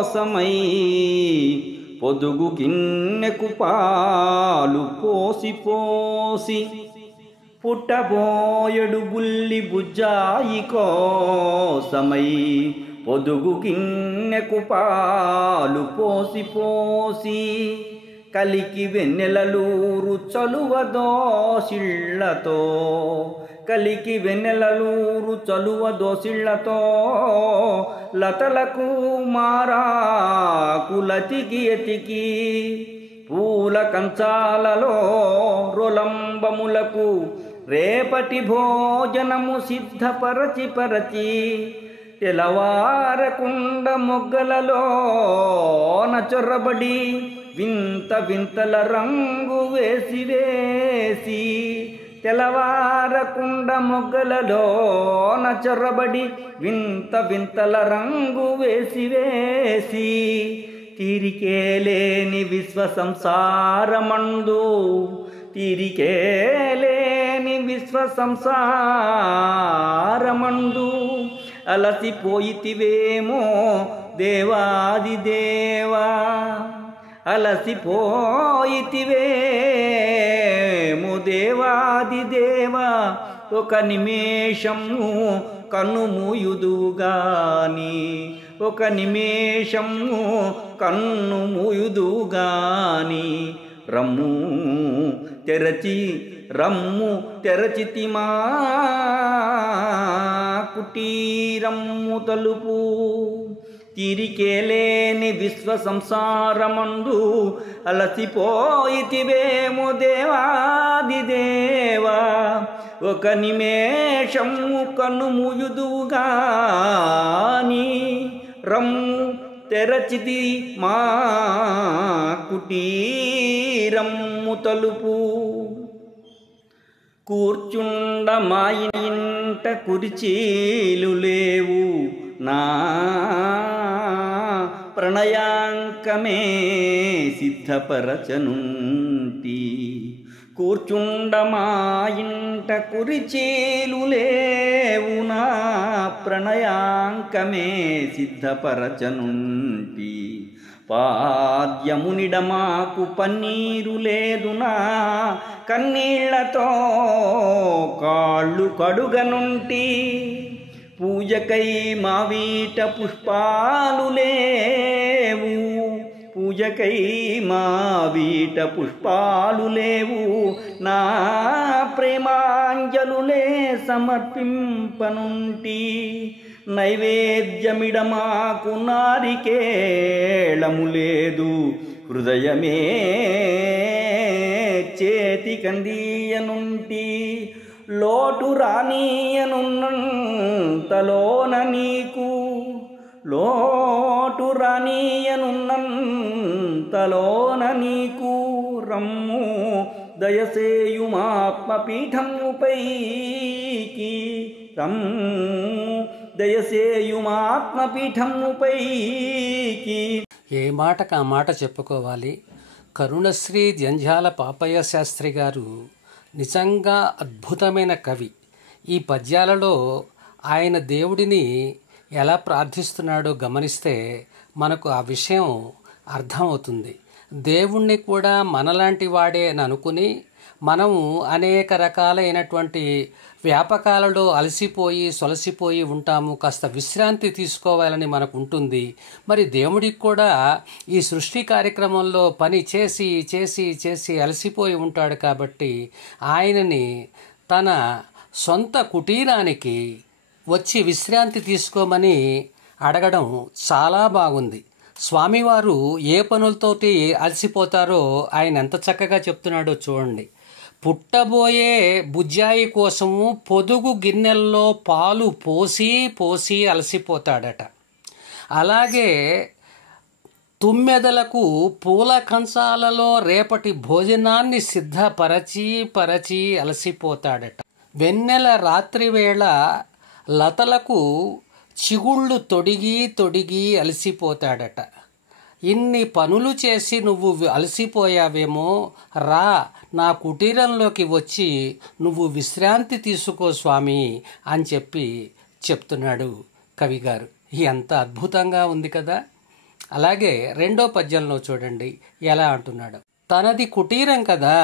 కోసమై పొదుగు గిన్నెకు పాలు పోసి పోసి పుట్టబోయడు బుల్లి బుజ్జాయి కోసమై పొదుగు గిన్నెకు పాలు పోసి పోసి కలికి వెన్నెలలూరు చలువ దోసిళ్లతో కలికి వెన్నెలలూరు చలువ దోసిళ్లతో లతలకు మారాకులతికి ఎతికి పూల కంచాలలో రొలంబములకు రేపటి భోజనము సిద్ధపరచి తెలవారకుండ మొగ్గలలో నచొరబడి వింత వింతల రంగు వేసి తెలవారకుండ మొగ్గలలో నచొరబడి వింత వింతల రంగు వేసి తీరికేలేని విశ్వ సంసారమందు తీరికేలేని విశ్వ సంసారమందు అలసిపోయితివేమో దేవాది దేవా అలసిపోయితివేమో దేవాది దేవా ఒక నిమేషము కన్ను మూయుదుగాని ఒక నిమేషము కన్ను మూయుదుగాని రమ్ము తెరచితి మా కుటీరమ్ము తలుపు తీరికేలేని విశ్వ సంసారమందు అలసిపోయితివేమో దేవాది దేవా ఒక నిమేషము కన్ను మూయుదుగాని రమ్ము తెరచితి మా కుటీరమ్ము తలుపు కూర్చుండ మా ఇంట కుర్చీలు లేవు నా ప్రణయాంకమే సిద్ధపరచనుంటి కూర్చుండ మా ఇంట కుర్చీలు లేవు నా ప్రణయాంకమే సిద్ధపరచనుంటి పాద్యమునిడమాకు పన్నీరు లేదునా కన్నీళ్లతో కాళ్ళు కడుగనుంటి పూజకై మా వీట పుష్పాలు లేవు పూజకై మా వీట పుష్పాలు లేవు నా ప్రేమాంజలులే సమర్పింపనుంటి నైవేద్యమిడమాకు నారికేళము లేదు హృదయమే చేతి కందీయనుంటి లోటు రానీయనున్నంతలోన నీకు లోటు రానీయనున్నంతలోన నీకు రమ్ము దయసేయుమాత్మపీఠముపైకి రమ్ము దయసేయుమాత్మపీఠముపైకి. ఏ మాటకు ఆ మాట చెప్పుకోవాలి. కరుణశ్రీ జంధ్యాల పాపయ్య శాస్త్రి గారు నిజంగా అద్భుతమైన కవి. ఈ పద్యాలలో ఆయన దేవుడిని ఎలా ప్రార్థిస్తున్నాడో గమనిస్తే మనకు ఆ విషయం అర్థమవుతుంది. దేవుణ్ణి కూడా మనలాంటి వాడే అని అనుకుని మనము అనేక రకాలైనటువంటి వ్యాపకాలలో అలసిపోయి సొలసిపోయి ఉంటాము. కాస్త విశ్రాంతి తీసుకోవాలని మనకు ఉంటుంది. మరి దేవుడికి కూడా ఈ సృష్టి కార్యక్రమంలో పని చేసి చేసి చేసి అలసిపోయి ఉంటాడు. కాబట్టి ఆయనని తన సొంత కుటీరానికి వచ్చి విశ్రాంతి తీసుకోమని అడగడం చాలా బాగుంది. స్వామివారు ఏ పనులతోటి అలసిపోతారో ఆయన ఎంత చక్కగా చెప్తున్నాడో చూడండి. పుట్టబోయే బుజ్జాయి కోసము పొదుగు గిన్నెల్లో పాలు పోసి పోసి అలసిపోతాడట. అలాగే తుమ్మెదలకు పూల కంచాలలో రేపటి భోజనాన్ని సిద్ధపరచి పరచి అలసిపోతాడట. వెన్నెల రాత్రివేళ లతలకు చిగుళ్ళు తొడిగి తొడిగి అలసిపోతాడట. ఇన్ని పనులు చేసి నువ్వు అలసిపోయావేమో, రా నా కుటీరంలోకి వచ్చి నువ్వు విశ్రాంతి తీసుకో స్వామి అని చెప్తున్నాడు కవిగారు. ఎంత అద్భుతంగా ఉంది కదా. అలాగే రెండో పద్యంలో చూడండి ఎలా అంటున్నాడు. తనది కుటీరం కదా,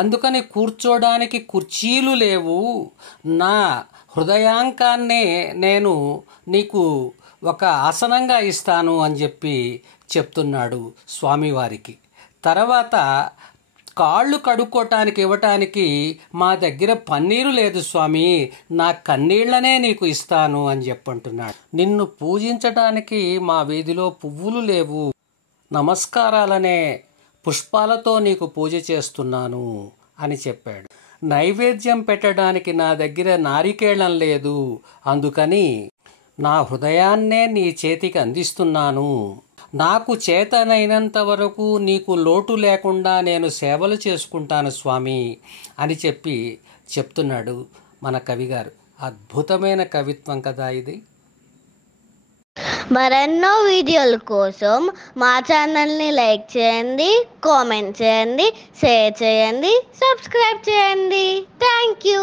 అందుకని కూర్చోడానికి కుర్చీలు లేవు. నా హృదయాంకాన్నే నేను నీకు ఒక ఆసనంగా ఇస్తాను అని చెప్పి చెప్తున్నాడు స్వామివారికి. తర్వాత కాళ్ళు కడుక్కోటానికి ఇవ్వటానికి మా దగ్గర పన్నీరు లేదు స్వామి, నా కన్నీళ్లనే నీకు ఇస్తాను అని చెప్పంటున్నాడు. నిన్ను పూజించడానికి మా వీధిలో పువ్వులు లేవు, నమస్కారాలనే పుష్పాలతో నీకు పూజ చేస్తున్నాను అని చెప్పాడు. నైవేద్యం పెట్టడానికి నా దగ్గర నారికేళం లేదు, అందుకని నా హృదయాన్నే నీ చేతికి అందిస్తున్నాను. నాకు చేతనైనంత వరకు నీకు లోటు లేకుండా నేను సేవలు చేసుకుంటాను స్వామి అని చెప్పి చెప్తున్నాడు మన కవిగారు. అద్భుతమైన కవిత్వం కదా ఇది. మరెన్నో వీడియోల కోసం మా ఛానల్ని లైక్ చేయండి, కామెంట్ చేయండి, షేర్ చేయండి, సబ్స్క్రైబ్ చేయండి. Thank you.